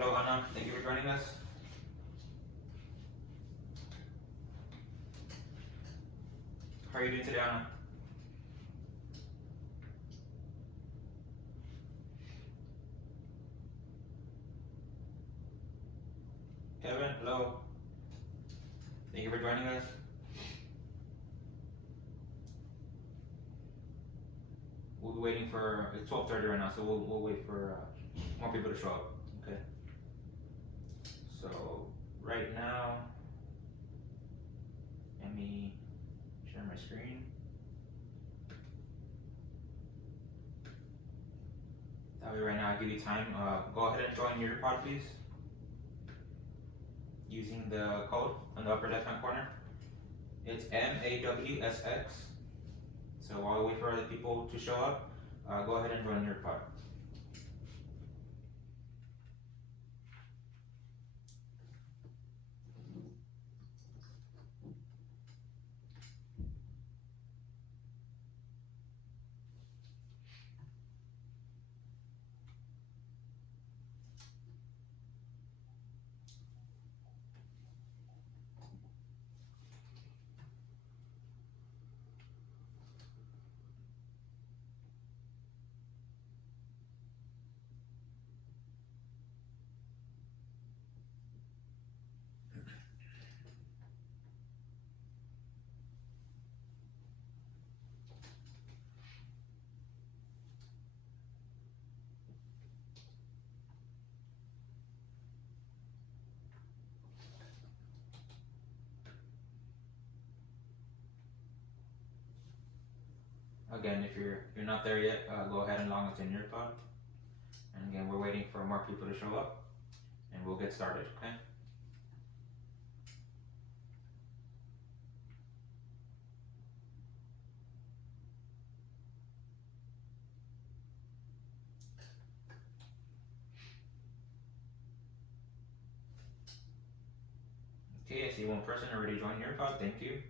Hello, Anna. Thank you for joining us. How are you doing today, Anna? Kevin, hello. Thank you for joining us. We'll be waiting for, it's 12:30 right now, so we'll wait for more people to show up. Okay. So right now, let me share my screen. That way, right now, I'll give you time. Go ahead and join Nearpod, please, using the code on the upper left-hand corner. It's MAWSX. So while we wait for other people to show up, go ahead and join Nearpod. Again, if you're not there yet, go ahead and log into Nearpod. And again, we're waiting for more people to show up, and we'll get started. Okay. Okay, I see one person already joined Nearpod. Thank you.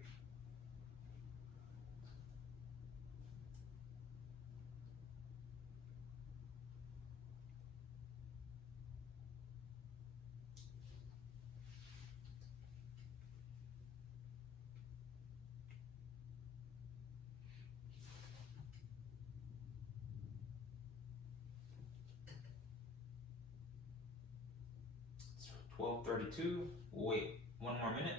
It's 12:32. We'll wait one more minute.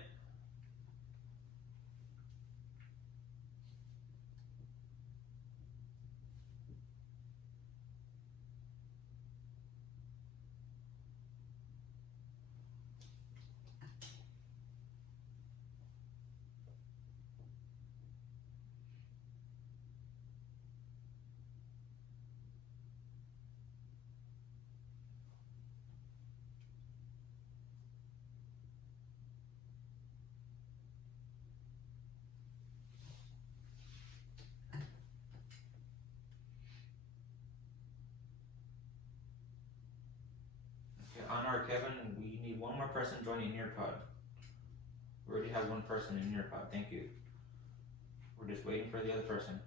Anna or Kevin, we need one more person joining Nearpod. We already have one person in Nearpod. Thank you. We're just waiting for the other person.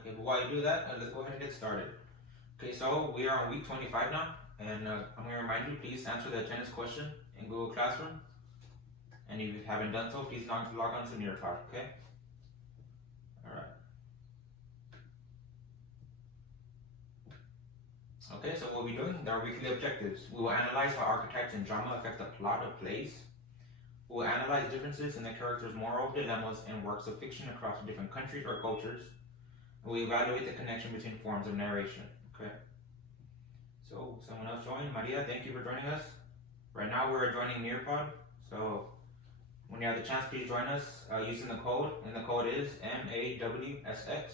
Okay, but while you do that, let's go ahead and get started. Okay, so we are on week 25 now, and I'm going to remind you, please answer the attendance question in Google Classroom. And if you haven't done so, please log on to Nearpod, okay? Alright. Okay, so what we'll be doing, there are weekly objectives. We will analyze how archetypes and drama affect the plot of plays. We will analyze differences in the characters' moral dilemmas in works of fiction across different countries or cultures. We evaluate the connection between forms of narration, okay? So, someone else joined. Maria, thank you for joining us. Right now we're joining Nearpod, so when you have the chance, please join us using the code, and the code is MAWSX,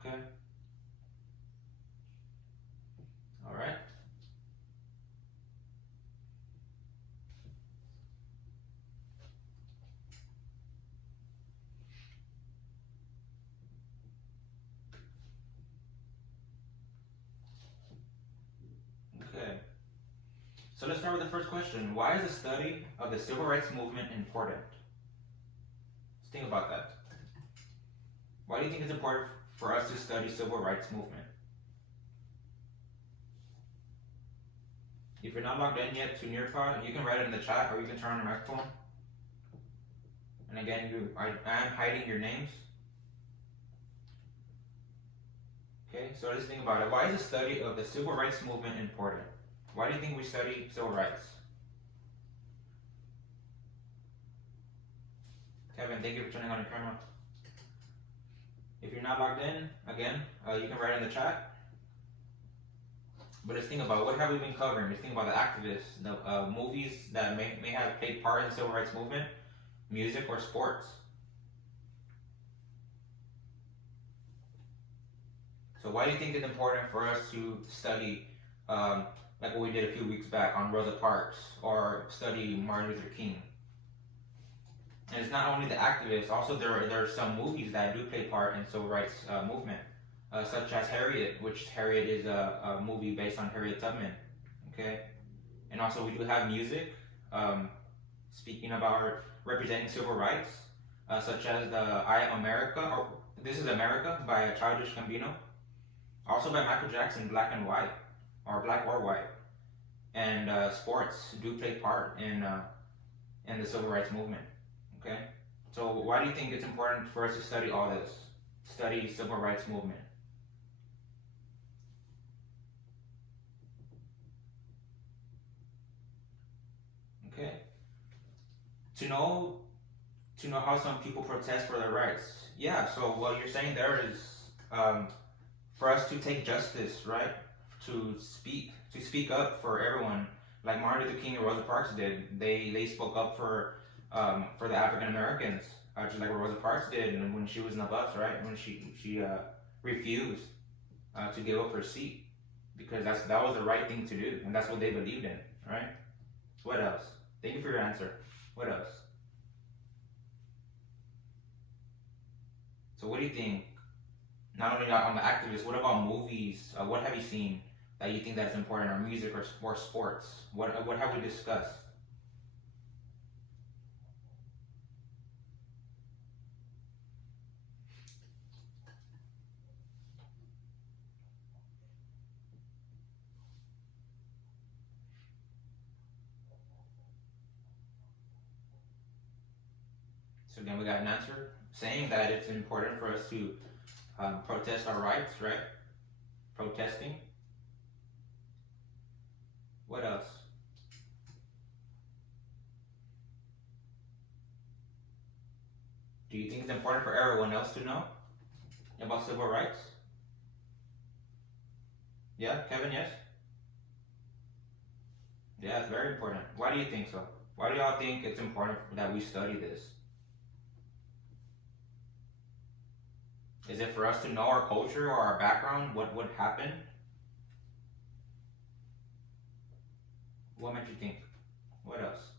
okay? Alright. Okay. So let's start with the first question. Why is the study of the civil rights movement important? Let's think about that. Why do you think it's important for us to study civil rights movement? If you're not logged in yet to Nearpod, you can write it in the chat or you can turn on your microphone. And again, I am hiding your names. Okay, so let's think about it. Why is the study of the civil rights movement important? Why do you think we study civil rights? Kevin, thank you for turning on your camera. If you're not logged in, again, you can write in the chat. But let's think about what have we been covering. Let's think about the activists, the movies that may have played part in the civil rights movement, music, or sports. So why do you think it's important for us to study, like what we did a few weeks back on Rosa Parks, or study Martin Luther King? And it's not only the activists, also there are some movies that do play part in civil rights movement, such as Harriet, which Harriet is a movie based on Harriet Tubman, okay? And also we do have music, speaking about representing civil rights, such as the I Am America, or This Is America by Childish Gambino. Also by Michael Jackson, Black and White, or Black or White. And sports do play part in the civil rights movement. Okay, so why do you think it's important for us to study all this? Study civil rights movement. Okay, to know how some people protest for their rights. Yeah. So what you're saying there is for us to take justice, right? To speak up for everyone, like Martin Luther King and Rosa Parks did. They spoke up for the African Americans, just like what Rosa Parks did, and when she was in the bus, right? When she refused to give up her seat because that was the right thing to do, and that's what they believed in, right? What else? Thank you for your answer. What else? So what do you think? Not only on the activists, what about movies? What have you seen that you think that's important, or music, or sports? What have we discussed? So again, we got an answer saying that it's important for us to protest our rights, right? Protesting. What else? Do you think it's important for everyone else to know about civil rights? Yeah, Kevin, yes? Yeah, it's very important. Why do you think so? Why do y'all think it's important that we study this? Is it for us to know our culture or our background, what would happen? What made you think? What else?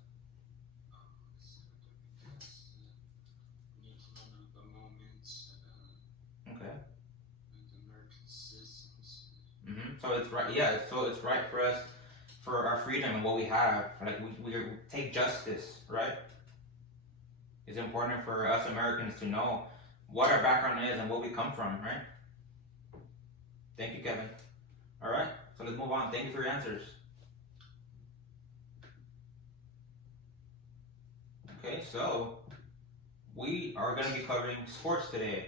Okay. So it's right. Yeah. So it's right for us, for our freedom and what we have. Like we take justice, right? It's important for us Americans to know what our background is and where we come from, right? Thank you, Kevin. All right. So let's move on. Thank you for your answers. Okay, so we are going to be covering sports today.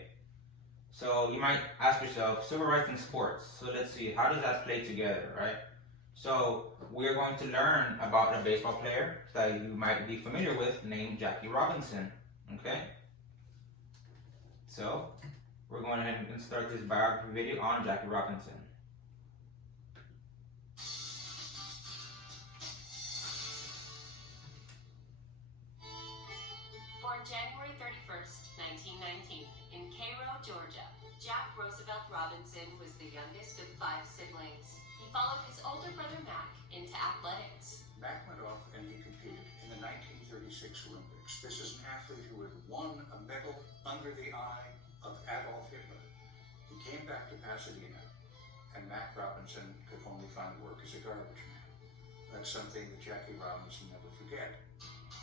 So you might ask yourself, civil rights and sports. So let's see, how does that play together, right? So we're going to learn about a baseball player that you might be familiar with named Jackie Robinson, okay? So we're going ahead and start this biography video on Jackie Robinson. Born January 31st, 1919, in Cairo, Georgia, Jack Roosevelt Robinson was the youngest of 5 siblings. He followed his older brother Mac into athletics. Mac went off and he competed in the 1936 Olympics. This is an athlete who had won a medal under the eye of Adolf Hitler. He came back to Pasadena, and Mac Robinson could only find work as a garbage man. That's something that Jackie Robinson never forget.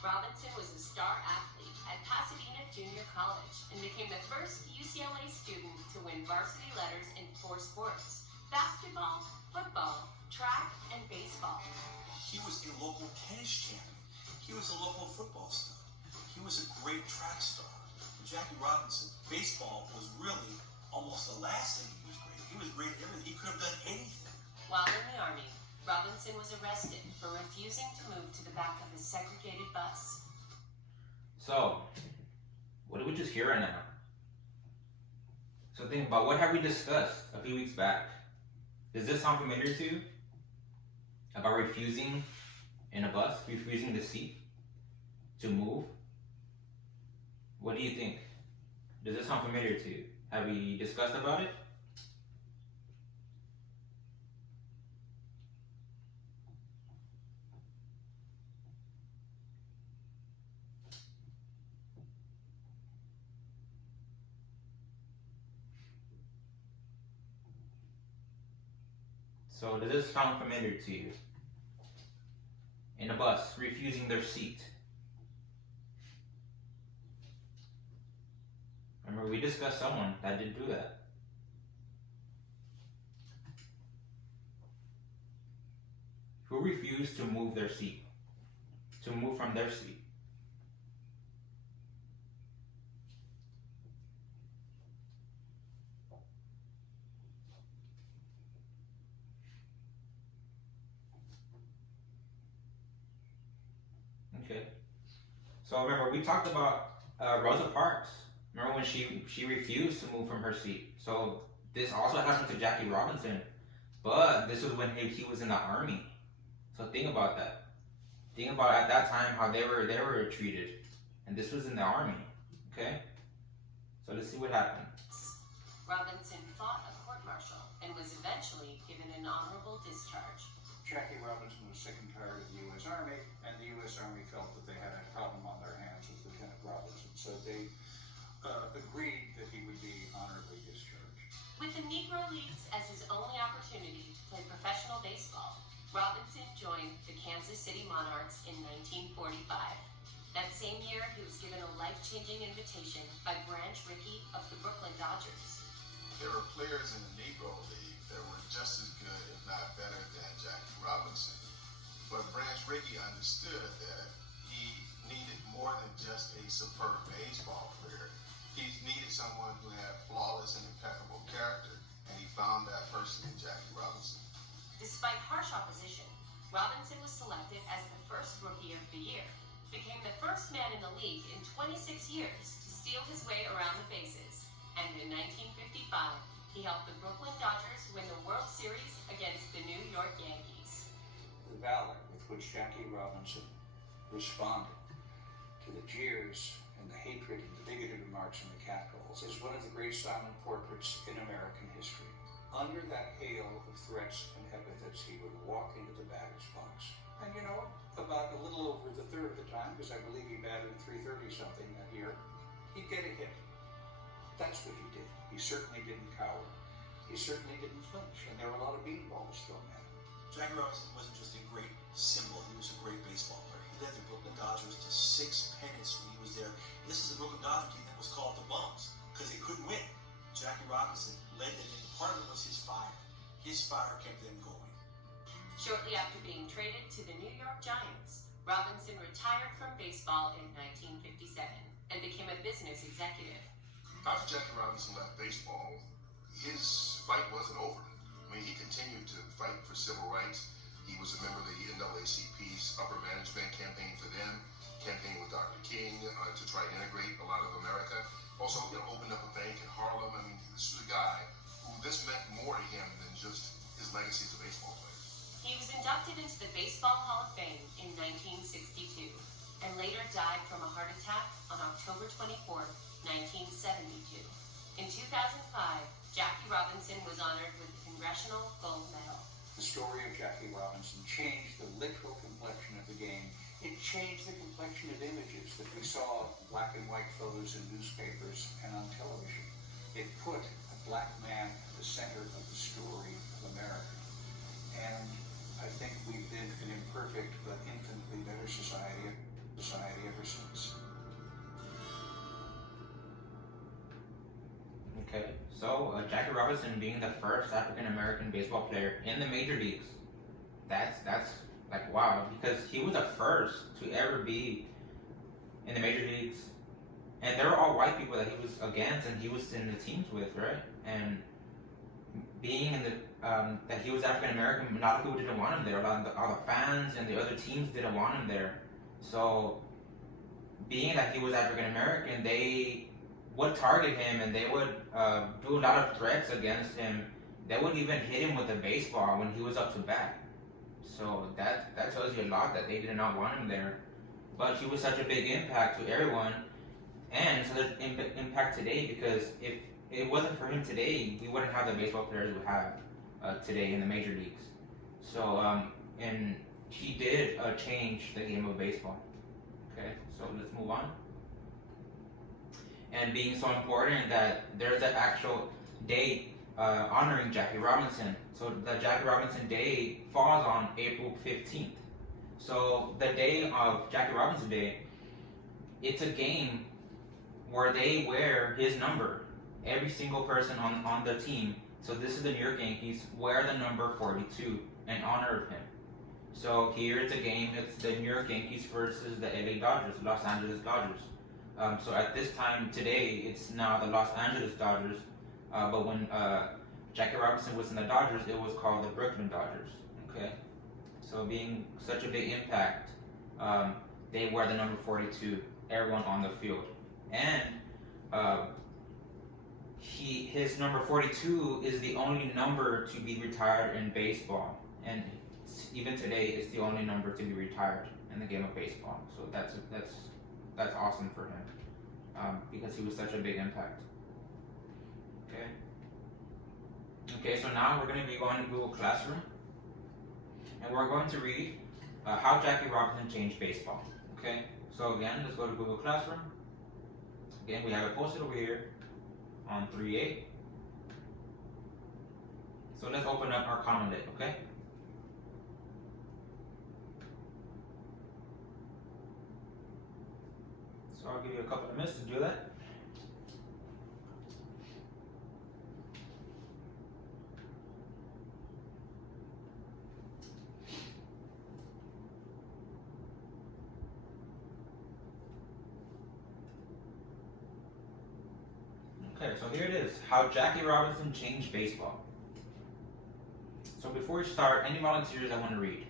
Robinson was a star athlete at Pasadena junior college and became the first UCLA student to win varsity letters in 4 sports: basketball, football, track, and baseball. He was a local tennis champion. He was a local football star. He was a great track star. Jackie Robinson, baseball was really almost the last thing he was great. He was great at everything. He could have done anything. While in the Army, Robinson was arrested for refusing to move to the back of his segregated bus. So, what did we just hear right now? So think about, what have we discussed a few weeks back? Does this sound familiar to you? About refusing in a bus, refusing the seat to move? What do you think? Does this sound familiar to you? Have we discussed about it? So does this sound familiar to you? In a bus, refusing their seat. Remember, we discussed someone that did do that. Who refused to move their seat? To move from their seat. Okay. So remember, we talked about Rosa Parks. Remember when she refused to move from her seat? So this also happened to Jackie Robinson, but this was when he was in the Army. So think about that. Think about at that time how they were treated, and this was in the Army. Okay. So let's see what happened. Robinson fought a court-martial and was eventually given an honorable discharge. Jackie Robinson was sick and tired of the U.S. Army, and the U.S. Army felt that they had a problem on their hands with Lieutenant Robinson. So they agreed that he would be honorably discharged. With the Negro Leagues as his only opportunity to play professional baseball, Robinson joined the Kansas City Monarchs in 1945. That same year, he was given a life-changing invitation by Branch Rickey of the Brooklyn Dodgers. There were players in the Negro League that were just as good, if not better, than Jackie Robinson. But Branch Rickey understood that he needed more than just a superb baseball player. He needed someone who had flawless and impeccable character, and he found that person in Jackie Robinson. Despite harsh opposition, Robinson was selected as the first Rookie of the Year, became the first man in the league in 26 years to steal his way around the bases, and in 1955, he helped the Brooklyn Dodgers win the World Series against the New York Yankees. The valor with which Jackie Robinson responded to the jeers and the hatred and the bigoted remarks in the catcalls is one of the great silent portraits in American history. Under that hail of threats and epithets, he would walk into the batter's box. And you know, about a little over the third of the time, because I believe he batted 330 something that year, he'd get a hit. That's what he did. He certainly didn't cower. He certainly didn't flinch, and there were a lot of beanballs thrown at him. Jackie Robinson wasn't just a great symbol, he was a great baseball player. He led the Brooklyn Dodgers to 6 pennants when he was there. And this is the Brooklyn Dodgers team that was called the Bums, because they couldn't win. Jackie Robinson led them, and part of it was his fire. His fire kept them going. Shortly after being traded to the New York Giants, Robinson retired from baseball in 1957 and became a business executive. After Jackie Robinson left baseball, his fight wasn't over. I mean, he continued to fight for civil rights. He was a member of the NAACP's upper management, campaign for them, campaigned with Dr. King to try and integrate a lot of America. Also, opened up a bank in Harlem. I mean, this was a guy who this meant more to him than just his legacy as a baseball player. He was inducted into the Baseball Hall of Fame in 1962 and later died from a heart attack on October 24, 1972. In 2005, Jackie Robinson was honored with the Congressional Gold Medal. The story of Jackie Robinson changed the literal complexion of the game. It changed the complexion of images that we saw in black and white photos in newspapers and on television. It put a black man at the center of the story of America. And I think we've been an imperfect but infinitely better society ever since. Okay, so Jackie Robinson being the first African American baseball player in the major leagues, that's like wow, because he was the first to ever be in the major leagues, and they were all white people that he was against and he was in the teams with, right? And being in the that he was African American, a lot of people didn't want him there. All the fans and the other teams didn't want him there. So being that he was African American, they would target him and they would do a lot of threats against him. They would even hit him with a baseball when he was up to bat. So that tells you a lot that they did not want him there. But he was such a big impact to everyone, and such an impact today, because if it wasn't for him today, we wouldn't have the baseball players we have today in the major leagues. So and he did change the game of baseball. Okay, so let's move on. And being so important that there's an actual date honoring Jackie Robinson. So the Jackie Robinson Day falls on April 15th. So the day of Jackie Robinson Day, it's a game where they wear his number. Every single person on the team. So this is the New York Yankees, wear the number 42 in honor of him. So here it's a game, it's the New York Yankees versus the LA Dodgers, Los Angeles Dodgers. So at this time today, it's now the Los Angeles Dodgers. But when Jackie Robinson was in the Dodgers, it was called the Brooklyn Dodgers. Okay, so being such a big impact, they wear the number 42. Everyone on the field, and his number 42 is the only number to be retired in baseball, and even today, it's the only number to be retired in the game of baseball. So that's awesome for him, because he was such a big impact. Okay, so now we're going to be going to Google Classroom, and we're going to read how Jackie Robinson changed baseball. Okay, so again, let's go to Google Classroom. Again, we have it posted over here on 3A. So let's open up our Common Lit, okay? So I'll give you a couple of minutes to do that. Okay, so here it is, how Jackie Robinson changed baseball. So before we start, any volunteers I want to read?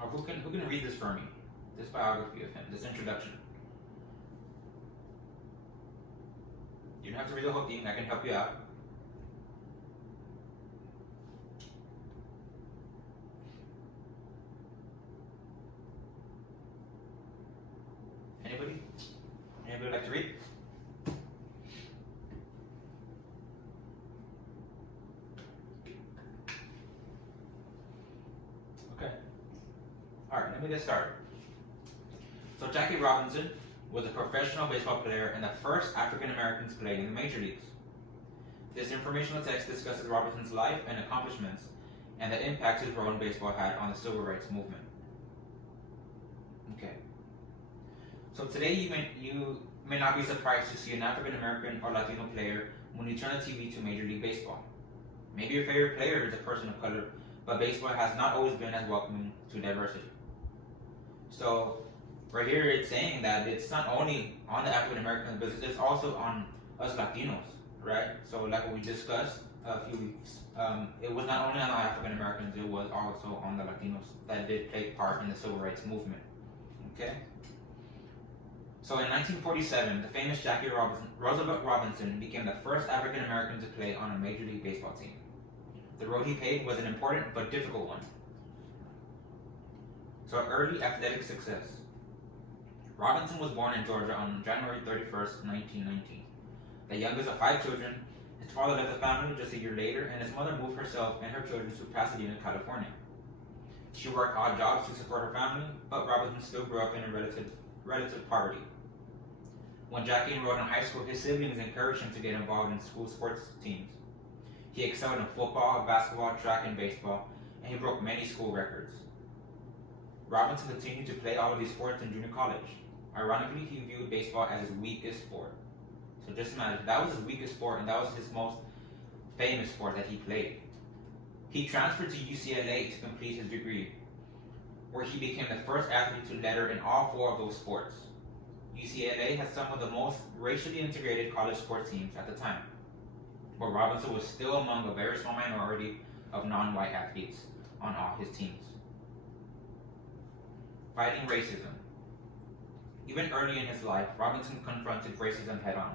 Or who can read this for me? This biography of him, this introduction. You don't have to read the whole thing, I can help you out. Anybody? Anybody like to read? Okay. Alright, let me get started. So Jackie Robinson was a professional baseball player and the first African Americans playing in the major leagues. This informational text discusses Robinson's life and accomplishments and the impact his role in baseball had on the civil rights movement. Okay. So today you may not be surprised to see an African American or Latino player when you turn the TV to Major League Baseball. Maybe your favorite player is a person of color, but baseball has not always been as welcoming to diversity. So right here it's saying that it's not only on the African Americans, but it's also on us Latinos, right? So like what we discussed a few weeks, it was not only on the African Americans, it was also on the Latinos that did take part in the civil rights movement. Okay? So in 1947, the famous Jackie Roosevelt Robinson became the first African American to play on a Major League Baseball team. The road he paved was an important but difficult one. So early athletic success. Robinson was born in Georgia on January 31st, 1919. The youngest of 5 children, his father left the family just a year later, and his mother moved herself and her children to Pasadena, California. She worked odd jobs to support her family, but Robinson still grew up in a relative poverty. When Jackie enrolled in high school, his siblings encouraged him to get involved in school sports teams. He excelled in football, basketball, track, and baseball, and he broke many school records. Robinson continued to play all of these sports in junior college. Ironically, he viewed baseball as his weakest sport. So just imagine, that was his weakest sport, and that was his most famous sport that he played. He transferred to UCLA to complete his degree, where he became the first athlete to letter in all 4 of those sports. UCLA had some of the most racially integrated college sports teams at the time, but Robinson was still among a very small minority of non-white athletes on all his teams. Fighting racism. Even early in his life, Robinson confronted racism head-on.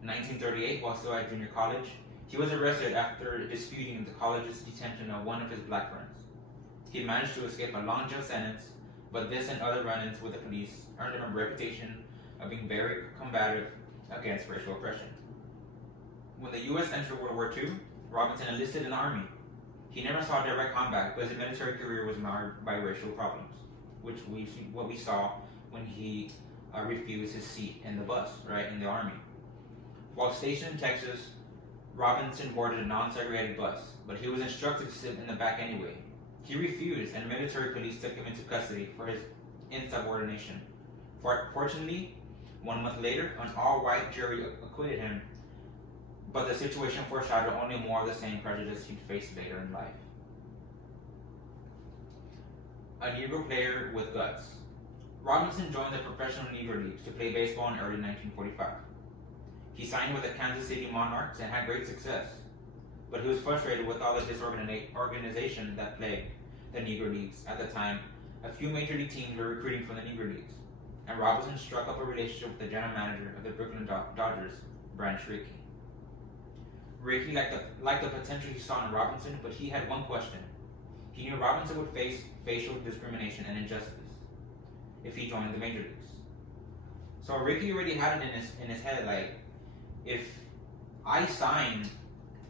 In 1938, while still at junior college, he was arrested after disputing the college's detention of one of his black friends. He managed to escape a long jail sentence, but this and other run-ins with the police earned him a reputation of being very combative against racial oppression. When the U.S. entered World War II, Robinson enlisted in the Army. He never saw direct combat, but his military career was marred by racial problems, which we saw when he refused his seat in the bus, right, in the Army. While stationed in Texas, Robinson boarded a non-segregated bus, but he was instructed to sit in the back anyway. He refused, and military police took him into custody for his insubordination. Fortunately, 1 month later, an all-white jury acquitted him, but the situation foreshadowed only more of the same prejudice he'd face later in life. A Negro player with guts. Robinson joined the professional Negro Leagues to play baseball in early 1945. He signed with the Kansas City Monarchs and had great success, but he was frustrated with all the disorganization that plagued the Negro Leagues. At the time, a few major league teams were recruiting from the Negro Leagues, and Robinson struck up a relationship with the general manager of the Brooklyn Dodgers, Branch Rickey. Rickey liked the potential he saw in Robinson, but he had one question. He knew Robinson would face facial discrimination and injustice if he joined the major leagues. So Rickey already had it in his head, like, if I sign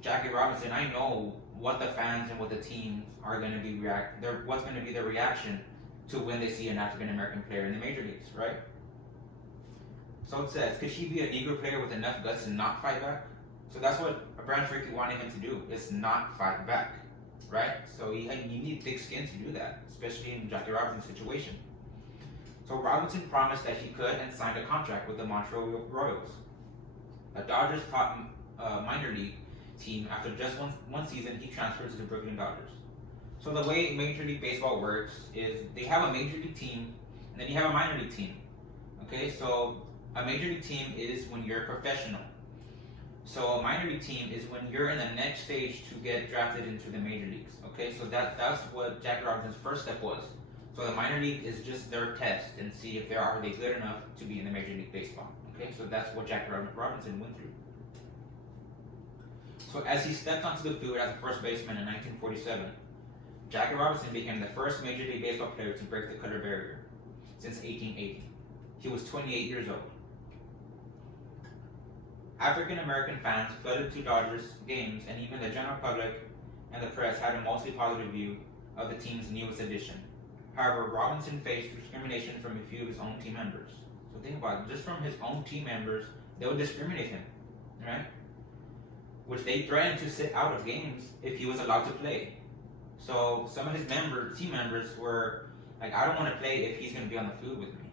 Jackie Robinson, I know what the fans and what the teams are going to be what's going to be their reaction to when they see an African American player in the major leagues, right? So it says, could he be a Negro player with enough guts to not fight back? So that's what Branch Rickey wanted him to do, is not fight back, right? So you need thick skin to do that, especially in Jackie Robinson's situation. So Robinson promised that he could and signed a contract with the Montreal Royals, a Dodgers top minor league team. After just one season, he transferred to the Brooklyn Dodgers. So the way Major League Baseball works is they have a major league team, and then you have a minor league team. Okay, so a major league team is when you're professional. So a minor league team is when you're in the next stage to get drafted into the major leagues. Okay, so that's what Jackie Robinson's first step was. So the minor league is just their test and see if are they good enough to be in the Major League Baseball. Okay, so that's what Jackie Robinson went through. So as he stepped onto the field as a first baseman in 1947, Jackie Robinson became the first Major League Baseball player to break the color barrier since 1880. He was 28 years old. African American fans flooded to Dodgers games, and even the general public and the press had a mostly positive view of the team's newest addition. However, Robinson faced discrimination from a few of his own team members. So think about it, just from his own team members, they would discriminate him, right? Which they threatened to sit out of games if he was allowed to play. So some of his team members were like, I don't want to play if he's going to be on the field with me,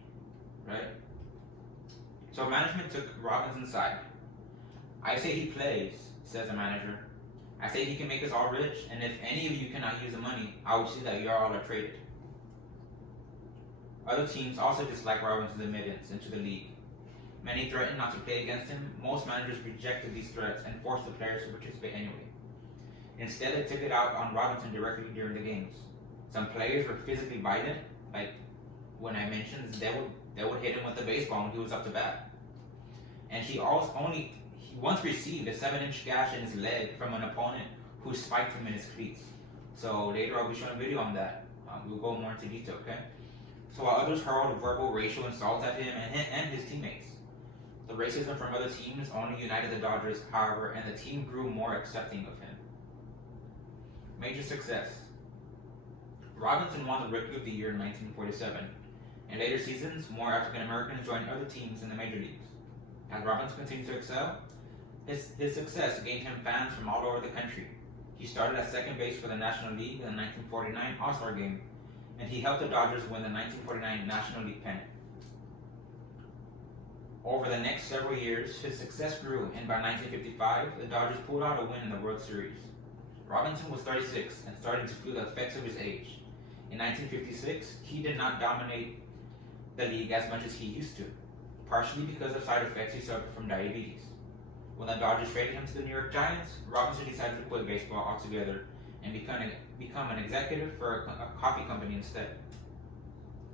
right? So management took Robinson's side. I say he plays, says the manager. I say he can make us all rich, and if any of you cannot use the money, I will see that you all are traded. Other teams also disliked Robinson's admittance into the league. Many threatened not to play against him. Most managers rejected these threats and forced the players to participate anyway. Instead, they took it out on Robinson directly during the games. Some players were physically violent, like when I mentioned, they would hit him with the baseball when he was up to bat. And he once received a 7-inch gash in his leg from an opponent who spiked him in his cleats. So later I'll be showing a video on that. We'll go more into detail, okay? So while others hurled verbal racial insults at him and his teammates, the racism from other teams only united the Dodgers, however, and the team grew more accepting of him. Major success. Robinson won the Rookie of the Year in 1947. In later seasons, more African Americans joined other teams in the major leagues. As Robinson continued to excel, his success gained him fans from all over the country. He started at second base for the National League in the 1949 All-Star Game, and he helped the Dodgers win the 1949 National League pennant. Over the next several years, his success grew, and by 1955, the Dodgers pulled out a win in the World Series. Robinson was 36 and starting to feel the effects of his age. In 1956, he did not dominate the league as much as he used to, partially because of side effects he suffered from diabetes. When the Dodgers traded him to the New York Giants, Robinson decided to quit baseball altogether and become an executive for a coffee company instead.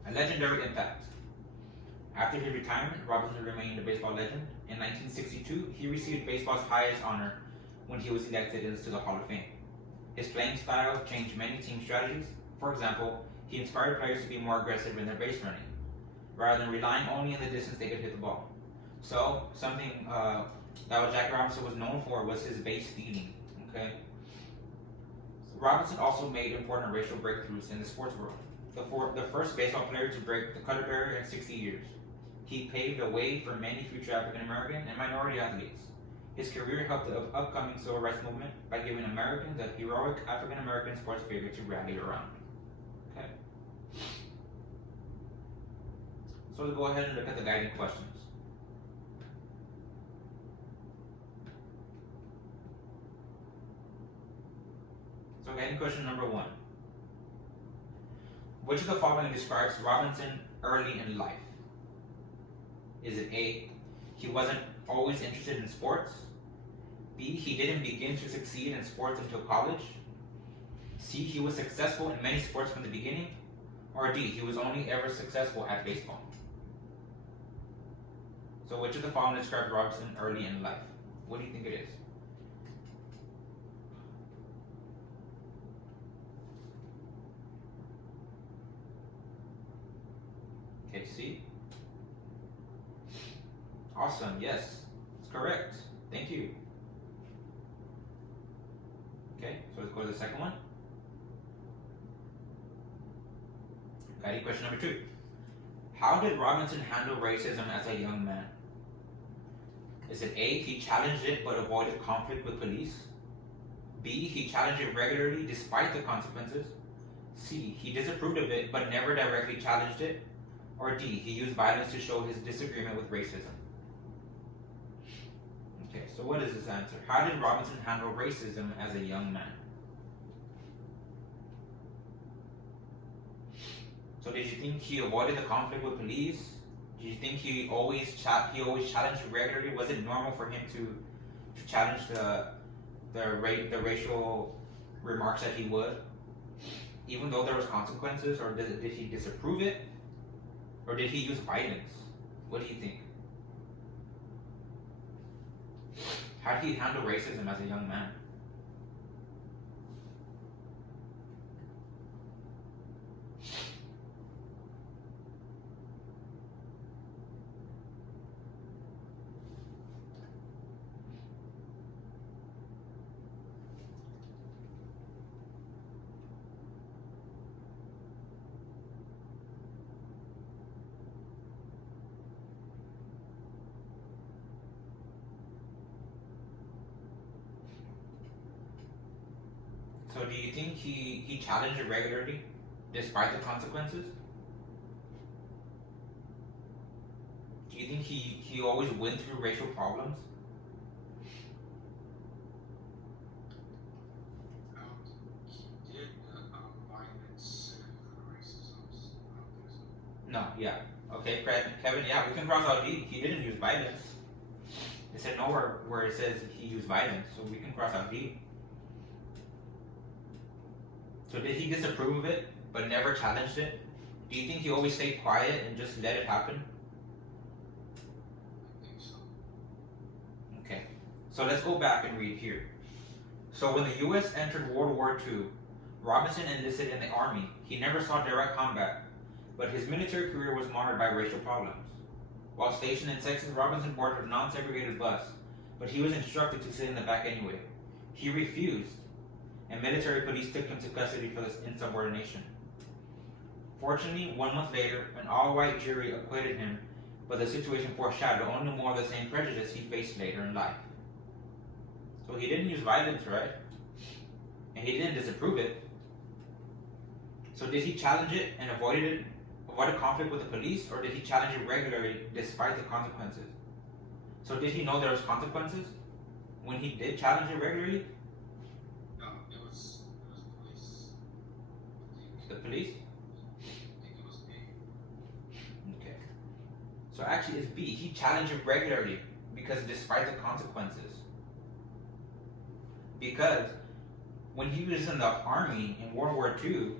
A legendary impact. After his retirement, Robinson remained a baseball legend. In 1962, he received baseball's highest honor when he was elected into the Hall of Fame. His playing style changed many team strategies. For example, he inspired players to be more aggressive in their base running, rather than relying only on the distance they could hit the ball. So, something that Jackie Robinson was known for was his base stealing. Okay. Robinson also made important racial breakthroughs in the sports world. The first baseball player to break the color barrier in 60 years. He paved the way for many future African American and minority athletes. His career helped the upcoming civil rights movement by giving Americans a heroic African American sports figure to rally around. Okay. So let's go ahead and look at the guiding questions. So guiding question number 1. Which of the following describes Robinson early in life? Is it A, he wasn't always interested in sports? B, he didn't begin to succeed in sports until college? C, he was successful in many sports from the beginning? Or D, he was only ever successful at baseball? So which of the following describes Robinson early in life? What do you think it is? Okay, C. Awesome, yes, it's correct. Thank you. Okay, so let's go to the second one. Guiding question number 2. How did Robinson handle racism as a young man? Is it A, he challenged it but avoided conflict with police? B, he challenged it regularly despite the consequences? C, he disapproved of it but never directly challenged it? Or D, he used violence to show his disagreement with racism? Okay, so what is this answer? How did Robinson handle racism as a young man? So did you think he avoided the conflict with police? Did you think he always challenged regularly? Was it normal for him to challenge the racial remarks that he would, even though there was consequences? Or did he disapprove it? Or did he use violence? What do you think? How did he handle racism as a young man? So do you think he challenged it regularly, despite the consequences? Do you think he always went through racial problems? He did violence and racism. I don't think so. No, yeah. Okay, Kevin, yeah, we can cross out D. He didn't use violence. It said nowhere where it says he used violence, so we can cross out D. So did he disapprove of it, but never challenged it? Do you think he always stayed quiet and just let it happen? I think so. Okay, so let's go back and read here. So when the U.S. entered World War II, Robinson enlisted in the Army. He never saw direct combat, but his military career was marred by racial problems. While stationed in Texas, Robinson boarded a non-segregated bus, but he was instructed to sit in the back anyway. He refused, and military police took him to custody for this insubordination. Fortunately, 1 month later, an all-white jury acquitted him, but the situation foreshadowed only more of the same prejudice he faced later in life. So he didn't use violence, right? And he didn't disapprove it. So did he challenge it and avoid conflict with the police, or did he challenge it regularly despite the consequences? So did he know there was consequences when he did challenge it regularly? No, it was police. The police? I think it was B. Okay. So actually it's B. He challenged it regularly because despite the consequences. Because when he was in the army in World War II,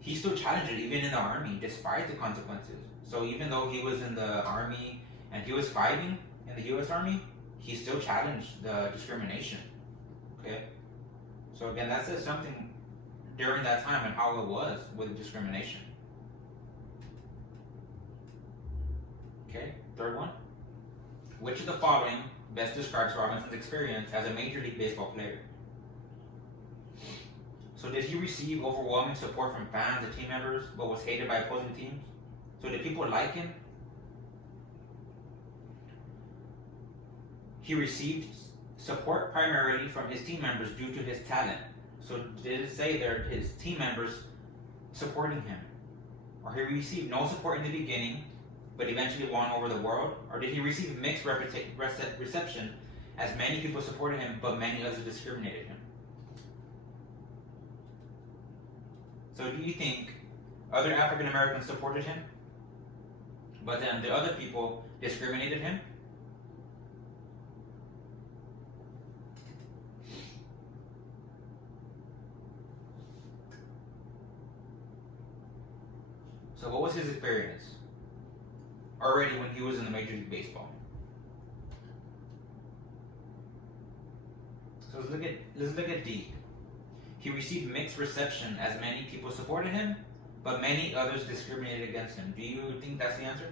he still challenged it even in the army despite the consequences. So even though he was in the army and he was fighting in the US Army, he still challenged the discrimination. Okay? So again, that says something during that time and how it was with discrimination. Okay, third one. Which of the following best describes Robinson's experience as a Major League Baseball player? So did he receive overwhelming support from fans and team members, but was hated by opposing teams? So did people like him? He received support primarily from his team members due to his talent. So did it say there his team members supporting him? Or he received no support in the beginning, but eventually won over the world? Or did he receive mixed reception as many people supported him, but many others discriminated him? So do you think other African Americans supported him, but then the other people discriminated him? So what was his experience already when he was in the Major League Baseball? So let's look at D. He received mixed reception as many people supported him, but many others discriminated against him. Do you think that's the answer?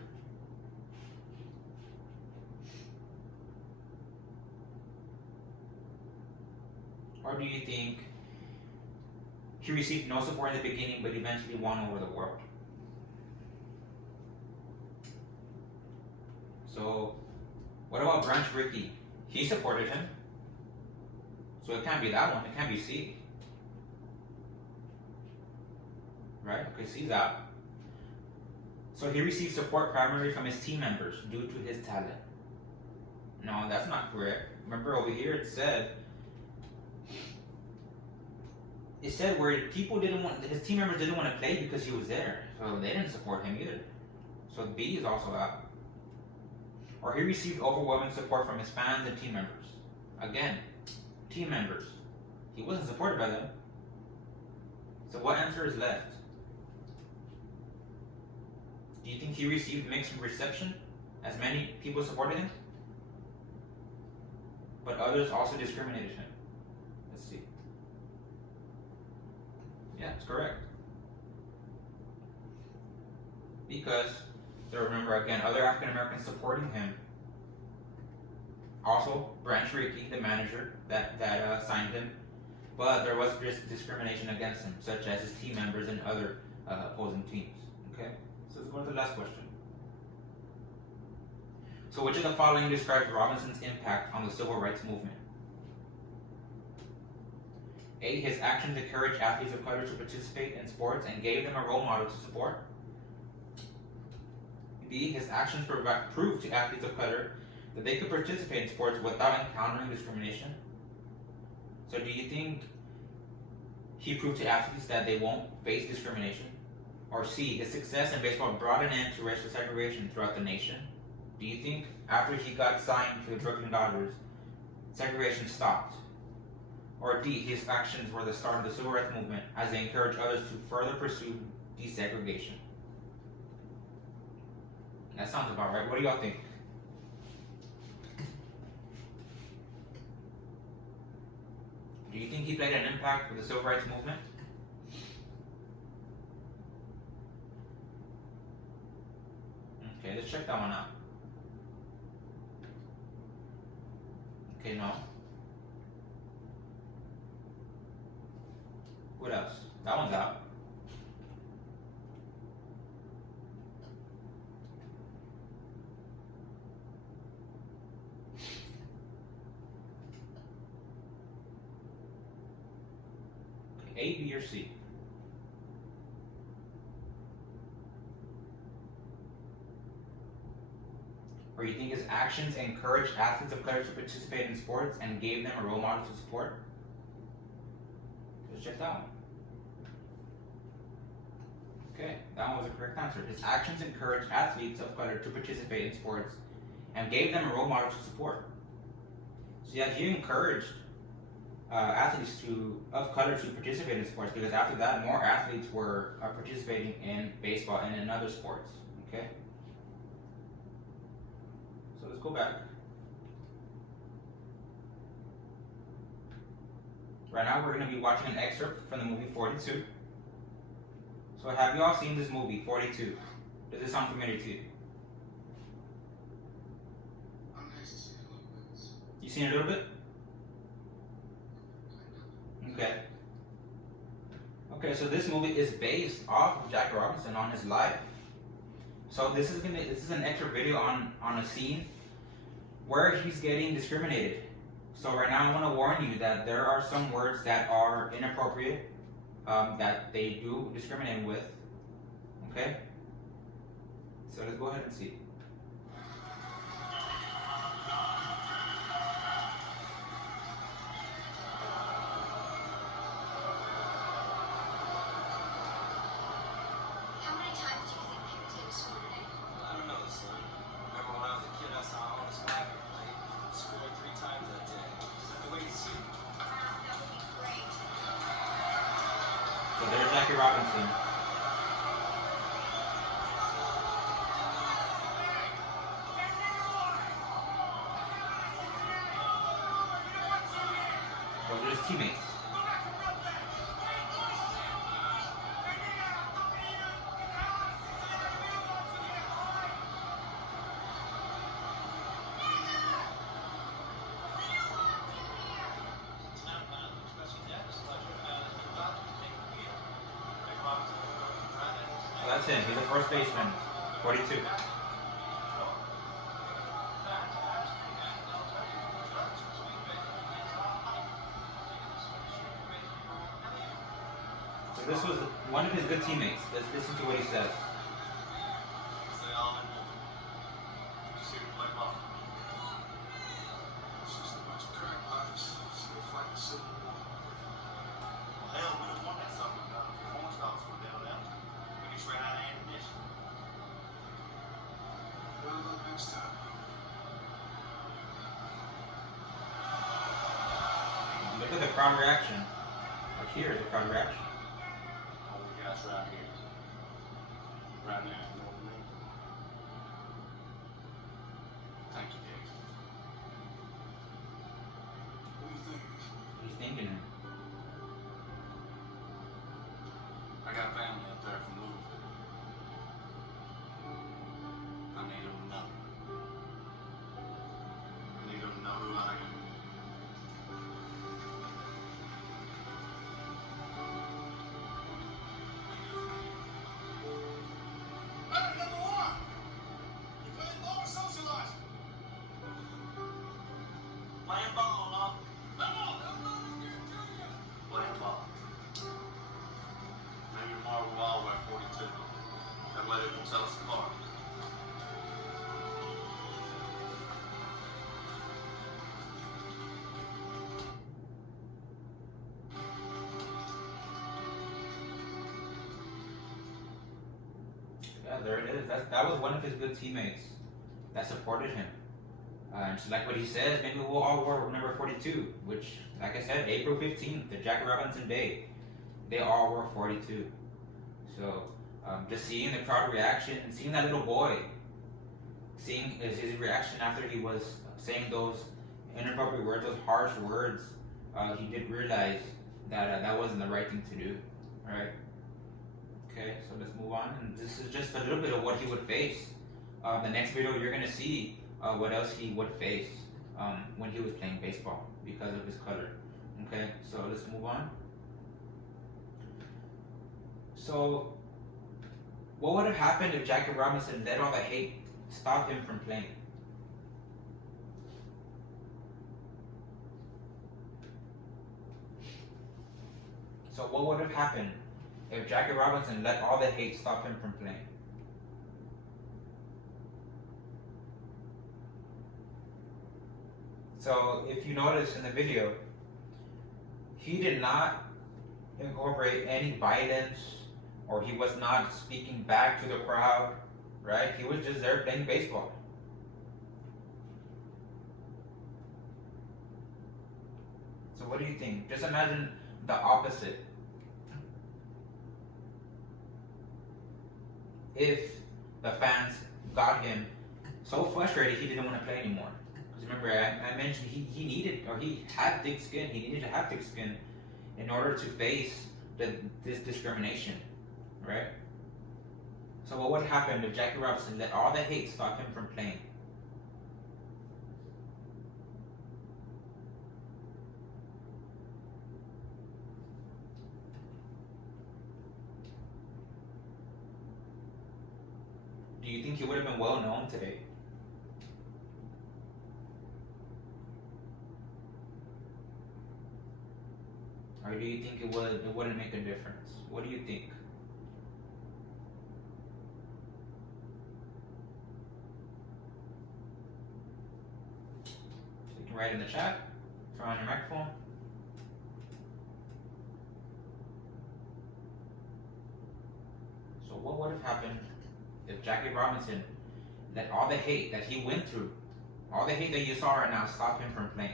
Or do you think he received no support in the beginning, but eventually won over the world? So, what about Branch Rickey? He supported him. So it can't be that one, it can't be C. Right? Okay, C's out. So he received support primarily from his team members due to his talent. No, that's not correct. Remember over here it said where his team members didn't want to play because he was there. So they didn't support him either. So B is also out. Or he received overwhelming support from his fans and team members. Again, team members. He wasn't supported by them. So what answer is left? Do you think he received mixed reception as many people supported him, but others also discriminated him? Let's see. Yeah, it's correct. Because there, remember again, other African Americans supporting him. Also, Branch Rickey, the manager that signed him, but there was discrimination against him, such as his team members and other opposing teams. Okay, so let's go to the last question. So, which of the following describes Robinson's impact on the civil rights movement? A. His actions encouraged athletes of color to participate in sports and gave them a role model to support. B. His actions proved to athletes of color that they could participate in sports without encountering discrimination. So do you think he proved to athletes that they won't face discrimination? Or C. His success in baseball brought an end to racial segregation throughout the nation? Do you think after he got signed to the Brooklyn Dodgers, segregation stopped? Or D. His actions were the start of the civil rights movement as they encouraged others to further pursue desegregation? That sounds about right. What do y'all think? Do you think he played an impact with the civil rights movement? Okay, let's check that one out. Okay, no. What else? That one's out. A, B, or C? or you think his actions encouraged athletes of color to participate in sports and gave them a role model to support? Let's check that one. Okay, that one was the correct answer. His actions encouraged athletes of color to participate in sports and gave them a role model to support. So yeah, he encouraged athletes of color to participate in sports, because after that, more athletes were participating in baseball and in other sports. Okay. So let's go back. Right now, we're going to be watching an excerpt from the movie 42. So have you all seen this movie, 42? Does it sound familiar to you? I'm actually seeing a little bit. You seen it a little bit? Okay. Okay, so this movie is based off of Jackie Robinson, on his life. So this is an extra video on a scene where he's getting discriminated. So right now I want to warn you that there are some words that are inappropriate, that they do discriminate with. Okay? So let's go ahead and see. How many times do you think they could take a sword today? I don't know, son. Remember when I was a kid, I saw all this guy play, scored 3 times that day. Is that the way you see it? That would be great. So there's Jackie Robinson. Those are his teammates. It's not fun, especially that. It's like you're about to take the wheel. Like Robinson, right? So that's him. He's a first baseman. 42. So this was one of his good teammates. Let's listen to what he says. Say all in one. Just here to play ball. It's just a bunch of crack pipes. Still fighting the Civil War. Well, hell, we don't want that something about the performance dogs were down there. We just ran out of ammunition. Well, look, next time. Look at the crowd reaction. Or here's the crowd reaction. All we got right here. Right now, you know what I mean? Thank you, Dave. What do you think? He's thinking. I got family up there from Louisville. I need them to know. I need them to know who I am. Playing ball, no? Playing ball. Maybe tomorrow we'll all wear 42. That way they won't tell us apart. Yeah, there it is. That was one of his good teammates that supported him. Just like what he says, maybe we'll all wear number 42, which, like I said, April 15th, the Jackie Robinson Day, they all wore 42. So, just seeing the crowd reaction and seeing that little boy, seeing his reaction after he was saying those inappropriate words, those harsh words, he did realize that that wasn't the right thing to do. All right. Okay, so let's move on. And this is just a little bit of what he would face. The next video, you're gonna see what else he would face when he was playing baseball because of his color. Okay, so let's move on. So, what would have happened if Jackie Robinson let all the hate stop him from playing? So, what would have happened if Jackie Robinson let all the hate stop him from playing? So if you notice in the video, he did not incorporate any violence, or he was not speaking back to the crowd, right? He was just there playing baseball. So what do you think? Just imagine the opposite. If the fans got him so frustrated he didn't want to play anymore. Because remember, I mentioned he needed, or he had thick skin. He needed to have thick skin in order to face this discrimination, right? So what would happen if Jackie Robinson let all the hate stop him from playing? Do you think he would have been well known today? Or do you think it wouldn't make a difference? What do you think? You can write in the chat, turn on your microphone. So what would have happened if Jackie Robinson let all the hate that he went through, all the hate that you saw right now, stop him from playing?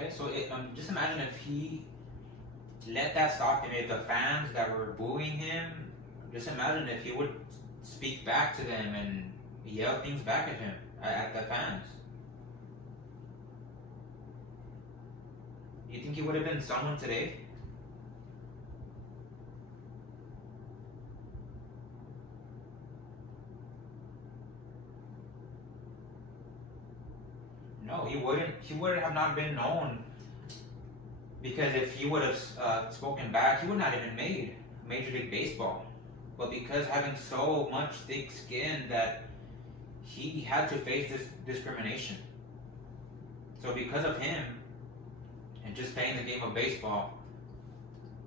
Okay, so just imagine if he let that stop him, if the fans that were booing him, just imagine if he would speak back to them and yell things back at him, at the fans. You think he would have been someone today? No, he wouldn't. He would have not been known, because if he would have spoken back, he would not have even made Major League Baseball. But because having so much thick skin that he had to face this discrimination. So because of him and just playing the game of baseball,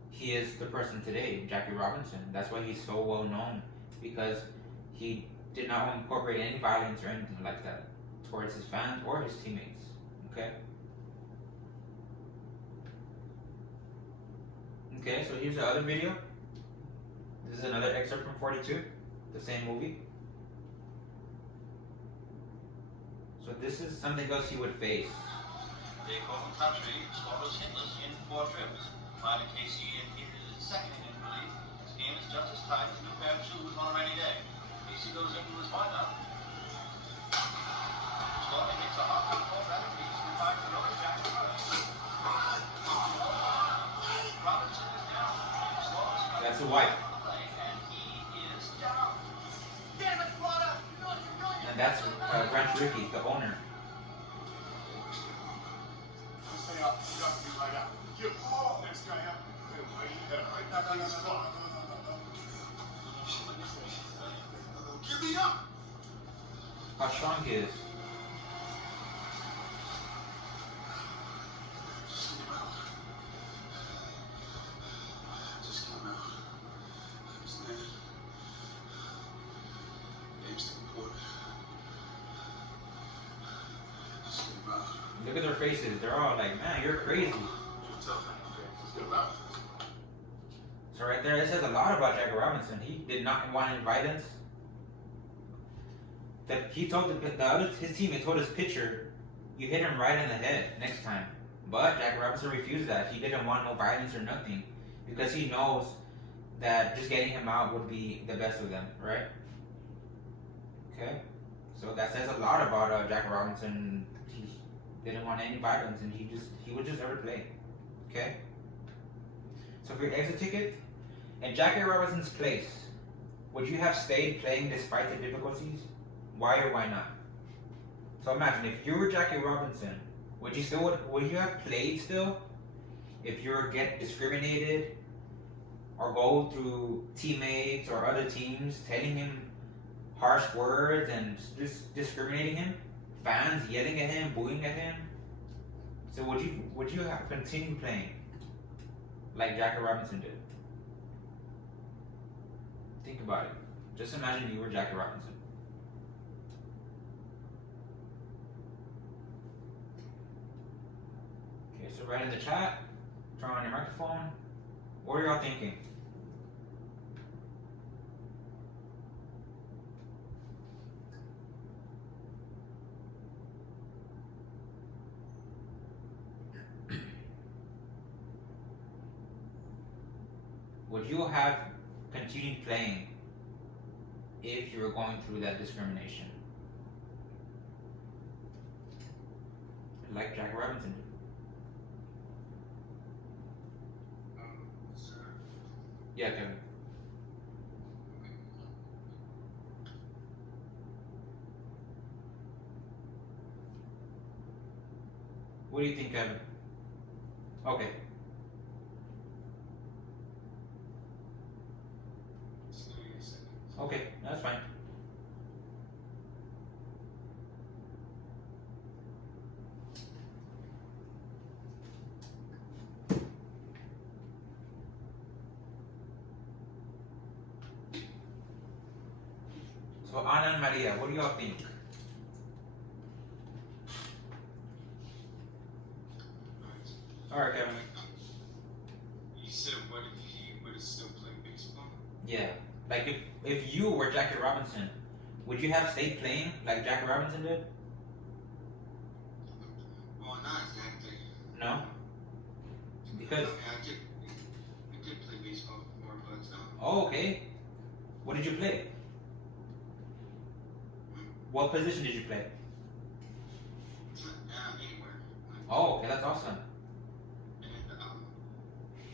he is the person today, Jackie Robinson. That's why he's so well known, because he did not incorporate any violence or anything like that towards his fans or his teammates. Okay? Okay, so here's the other video. This is another excerpt from 42, the same movie. So this is something else he would face. The Coleman country scores hitless in 4 trips. Minor KC is second in relief. This game is just as tight as a new pair of shoes on a rainy day. KC goes into his windup. Slowly makes a hot football batting piece and finds the road Jack first. Robinson is down. That's the wife. And he is down. Damn it, Florida! And that's Branch Rickey, the owner. Stay up, just be right up. You, next guy up. Right back on the spot. Give me up! How strong he is. Just came out. His name. Name's the report. Just came out. Look at their faces. They're all like, man, you're crazy. You tell them. Okay, let's get him out. So right there, it says a lot about Jackie Robinson. He did not want any violence. That he told his teammate told his pitcher, you hit him right in the head next time. But Jackie Robinson refused that. He didn't want no violence or nothing, because he knows that just getting him out would be the best of them, right? Okay, so that says a lot about Jackie Robinson. He didn't want any violence, and he would just never play. Okay. So for your exit ticket, in Jackie Robinson's place, would you have stayed playing despite the difficulties? Why or why not? So imagine if you were Jackie Robinson, would you have played still if you get discriminated or go through teammates or other teams telling him harsh words and just discriminating him, fans yelling at him, booing at him, so would you have continued playing like Jackie Robinson did? Think about it. Just imagine you were Jackie Robinson. Okay, so write in the chat, turn on your microphone. What are y'all thinking? Would you have continued playing if you were going through that discrimination? Like Jackie Robinson did. Sir, Yeah, Kevin. What do you think, Kevin? Okay. Okay, that's fine. So Anna and Maria, what do y'all think? Alright, Kevin. You said what if he would have still played baseball? Yeah. Like if you were Jackie Robinson, would you have stayed playing like Jackie Robinson did? Well, not exactly. No? Because I did play baseball before, but oh, okay. What did you play? What position did you play? anywhere. Oh, okay, that's awesome. And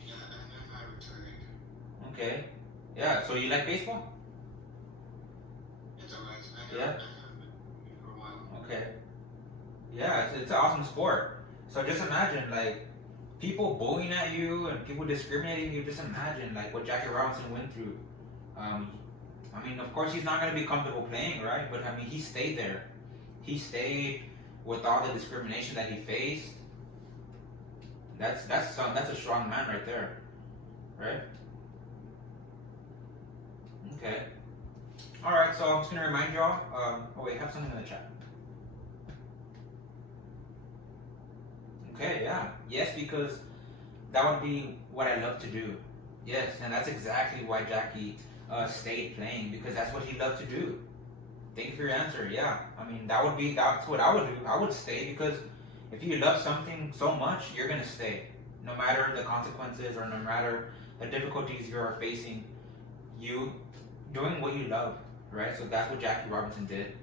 yeah, and then I returned. Okay. Yeah, so you like baseball? It's alright. Yeah. I haven't been for a while. Okay. Yeah, it's an awesome sport. So just imagine like people bullying at you and people discriminating you. Just imagine like what Jackie Robinson went through. I mean, of course he's not going to be comfortable playing, right? But I mean, he stayed there. He stayed with all the discrimination that he faced. That's a strong man right there, right? Okay. All right. So I'm just gonna remind y'all. Oh wait, have something in the chat. Okay. Yeah. Yes, because that would be what I love to do. Yes, and that's exactly why Jackie stayed playing, because that's what he loved to do. Thank you for your answer. Yeah, I mean that's what I would do. I would stay because if you love something so much, you're gonna stay, no matter the consequences or no matter the difficulties you are facing. You doing what you love, right? So that's what Jackie Robinson did.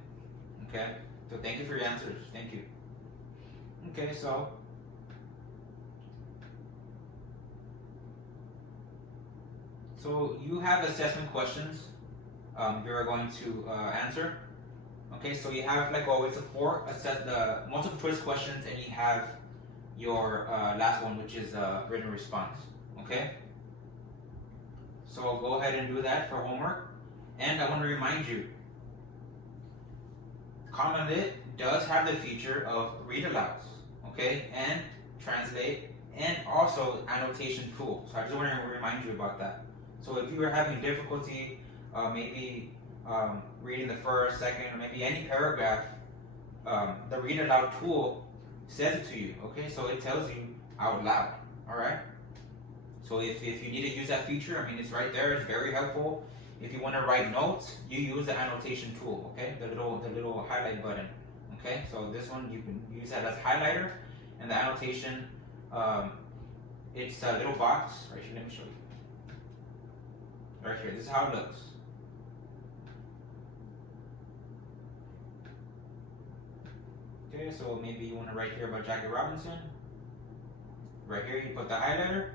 Okay. So thank you for your answers. Thank you. Okay, so. So you have assessment questions you're going to answer. Okay, so you have, like always, the multiple choice questions, and you have your last one, which is written response. Okay? So go ahead and do that for homework. And I want to remind you, Common Lit does have the feature of read alouds, okay, and translate, and also annotation tool. So I just want to remind you about that. So if you are having difficulty, maybe reading the first, second, or maybe any paragraph, the read aloud tool says it to you, okay? So it tells you out loud, all right? So if you need to use that feature, I mean, it's right there. It's very helpful. If you want to write notes, you use the annotation tool, okay? The little highlight button, okay? So this one, you can use that as highlighter, and the annotation, it's a little box right here. Let me show you. Right here. This is how it looks. Okay, so maybe you want to write here about Jackie Robinson. Right here, you put the highlighter.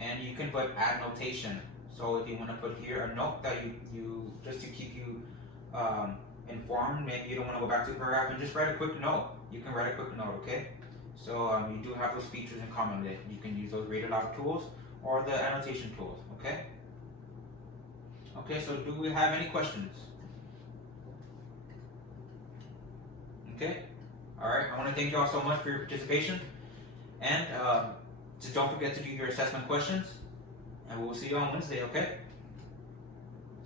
And you can put add notation. So if you want to put here a note that you just to keep you informed. Maybe you don't want to go back to the paragraph and just write a quick note. You can write a quick note, okay? So you do have those features in common that you can use those read aloud tools or the annotation tools, okay? Okay, so do we have any questions? Okay, all right, I want to thank you all so much for your participation, and just don't forget to do your assessment questions, and we will see you on Wednesday, okay?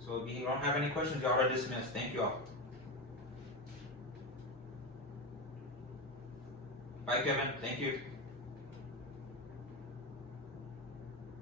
So if you don't have any questions, y'all are dismissed. Thank you all. Bye, Kevin. Thank you.